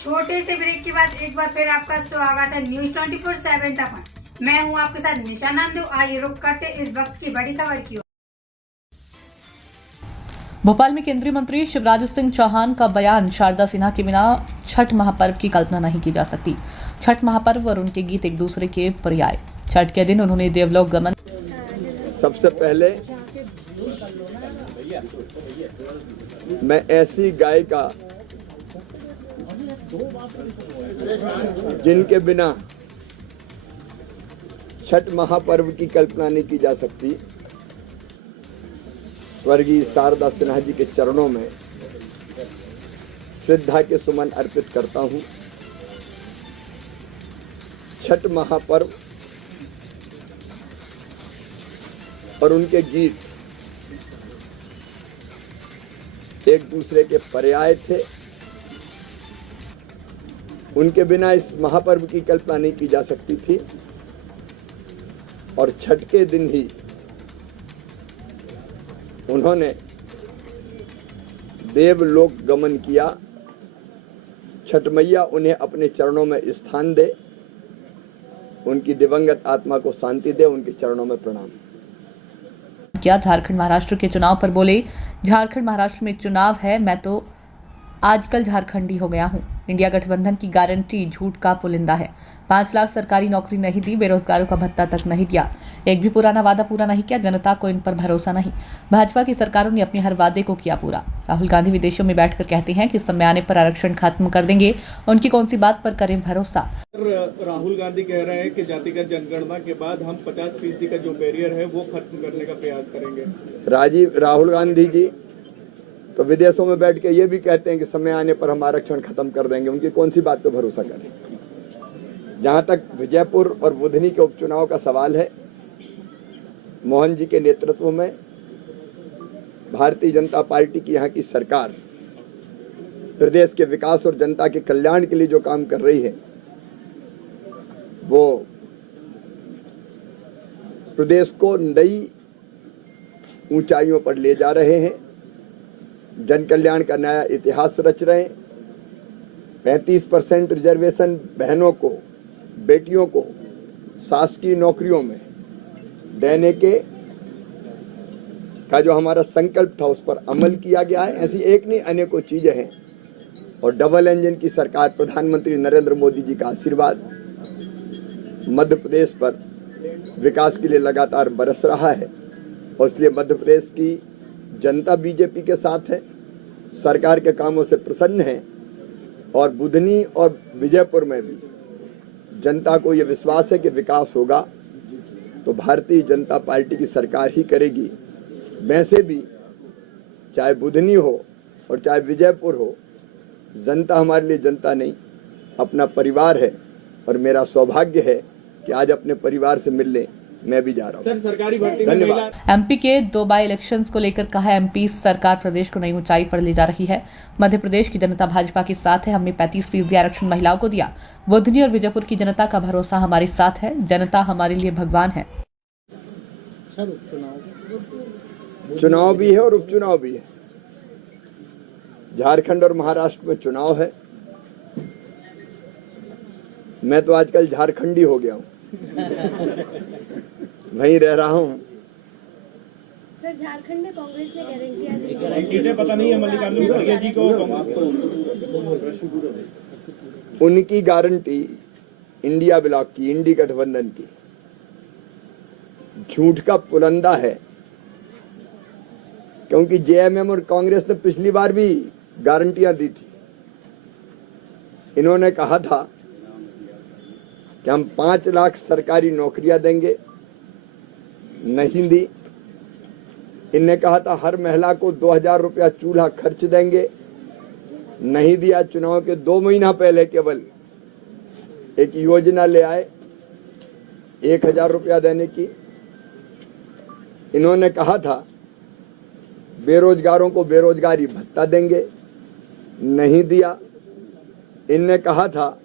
छोटे से ब्रेक के बाद एक बार फिर आपका स्वागत है न्यूज 24/7 तक। मैं हूं आपके साथ निशा नांदू। आइए रुक करते इस वक्त की बड़ी खबर की ओर। भोपाल में केंद्रीय मंत्री शिवराज सिंह चौहान का बयान, शारदा सिन्हा के बिना छठ महापर्व की कल्पना नहीं की जा सकती। छठ महापर्व और उनके गीत एक दूसरे के पर्याय। छठ के दिन उन्होंने देवलोक गमन। सबसे पहले मैं ऐसी गायिका जिनके बिना छठ महापर्व की कल्पना नहीं की जा सकती, स्वर्गीय शारदा सिन्हा जी के चरणों में श्रद्धा के सुमन अर्पित करता हूं। छठ महापर्व और उनके गीत एक दूसरे के पर्याय थे। उनके बिना इस महापर्व की कल्पना नहीं की जा सकती थी और छठ के दिन ही उन्होंने देवलोक गमन किया। छठ मैया उन्हें अपने चरणों में स्थान दे, उनकी दिवंगत आत्मा को शांति दे। उनके चरणों में प्रणाम किया। झारखंड महाराष्ट्र के चुनाव पर बोले, झारखंड महाराष्ट्र में चुनाव है, मैं तो आजकल झारखंडी हो गया हूं। इंडिया गठबंधन की गारंटी झूठ का पुलिंदा है। 5 लाख सरकारी नौकरी नहीं दी, बेरोजगारों का भत्ता तक नहीं दिया, एक भी पुराना वादा पूरा नहीं किया। जनता को इन पर भरोसा नहीं। भाजपा की सरकारों ने अपने हर वादे को किया पूरा। राहुल गांधी विदेशों में बैठकर कहते हैं कि समय आने पर आरक्षण खत्म कर देंगे, उनकी कौन सी बात पर करें भरोसा। राहुल गांधी कह रहे हैं कि जातिगत जनगणना के बाद हम 50% का जो बैरियर है वो खत्म करने का प्रयास करेंगे। राहुल गांधी जी तो विदेशों में बैठ के ये भी कहते हैं कि समय आने पर हम आरक्षण खत्म कर देंगे, उनकी कौन सी बात पे भरोसा करें। जहां तक विजयपुर और बुधनी के उपचुनाव का सवाल है, मोहन जी के नेतृत्व में भारतीय जनता पार्टी की यहाँ की सरकार प्रदेश के विकास और जनता के कल्याण के लिए जो काम कर रही है, वो प्रदेश को नई ऊंचाइयों पर ले जा रहे हैं। जन कल्याण का नया इतिहास रच रहे हैं। 35% रिजर्वेशन बहनों को, बेटियों को शासकीय नौकरियों में देने के का जो हमारा संकल्प था उस पर अमल किया गया है। ऐसी एक नहीं अनेकों चीजें हैं और डबल इंजन की सरकार, प्रधानमंत्री नरेंद्र मोदी जी का आशीर्वाद मध्य प्रदेश पर विकास के लिए लगातार बरस रहा है और इसलिए मध्य प्रदेश की जनता बीजेपी के साथ है, सरकार के कामों से प्रसन्न है और बुधनी और विजयपुर में भी जनता को यह विश्वास है कि विकास होगा तो भारतीय जनता पार्टी की सरकार ही करेगी। वैसे भी चाहे बुधनी हो और चाहे विजयपुर हो, जनता हमारे लिए जनता नहीं, अपना परिवार है और मेरा सौभाग्य है कि आज अपने परिवार से मिलने मैं भी जा रहा हूं। सर, सरकारी भर्ती में धन्यवाद। एमपी के 2 बाई इलेक्शंस को लेकर कहा, एमपी सरकार प्रदेश को नई ऊंचाई पर ले जा रही है। मध्य प्रदेश की जनता भाजपा के साथ है। हमने 35% आरक्षण महिलाओं को दिया। बुधनी और विजयपुर की जनता का भरोसा हमारे साथ है। जनता हमारे लिए भगवान है। सर, चुनाव भी है और उपचुनाव भी है। झारखंड और महाराष्ट्र में चुनाव है। मैं तो आजकल झारखंडी हो गया हूं। वहीं रह रहा हूं। सर, झारखंड में कांग्रेस ने गारंटी सीटें पता नहीं है मल्लिकार्जुन खड़गे जी को, उनकी गारंटी इंडिया ब्लॉक की, इंडी गठबंधन की झूठ का पुलंदा है, क्योंकि जेएमएम और कांग्रेस ने पिछली बार भी गारंटियां दी थी। इन्होंने कहा था कि हम 5 लाख सरकारी नौकरियां देंगे, नहीं दी। इनने कहा था हर महिला को 2000 रुपया चूल्हा खर्च देंगे, नहीं दिया। चुनाव के 2 महीना पहले केवल एक योजना ले आए 1000 रुपया देने की। इन्होंने कहा था बेरोजगारों को बेरोजगारी भत्ता देंगे, नहीं दिया। इनने कहा था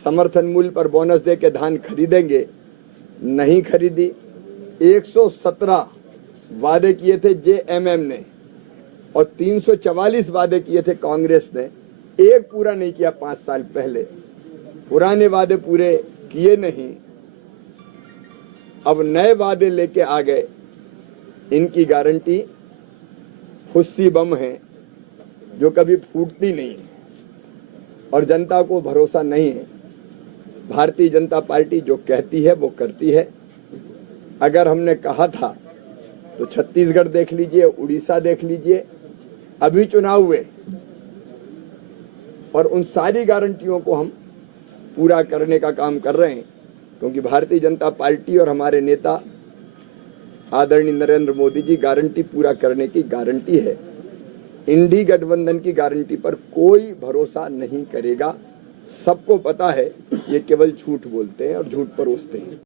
समर्थन मूल्य पर बोनस दे के धान खरीदेंगे, नहीं खरीदी। 117 वादे किए थे जेएमएम ने और 344 वादे किए थे कांग्रेस ने, एक पूरा नहीं किया 5 साल पहले, पुराने वादे पूरे किए नहीं, अब नए वादे लेके आ गए। इनकी गारंटी फुस्सी बम है जो कभी फूटती नहीं है और जनता को भरोसा नहीं है। भारतीय जनता पार्टी जो कहती है वो करती है। अगर हमने कहा था तो छत्तीसगढ़ देख लीजिए, उड़ीसा देख लीजिए, अभी चुनाव हुए और उन सारी गारंटियों को हम पूरा करने का काम कर रहे हैं, क्योंकि भारतीय जनता पार्टी और हमारे नेता आदरणीय नरेंद्र मोदी जी गारंटी पूरा करने की गारंटी है। इंडी गठबंधन की गारंटी पर कोई भरोसा नहीं करेगा। सबको पता है ये केवल झूठ बोलते हैं और झूठ परोसते हैं।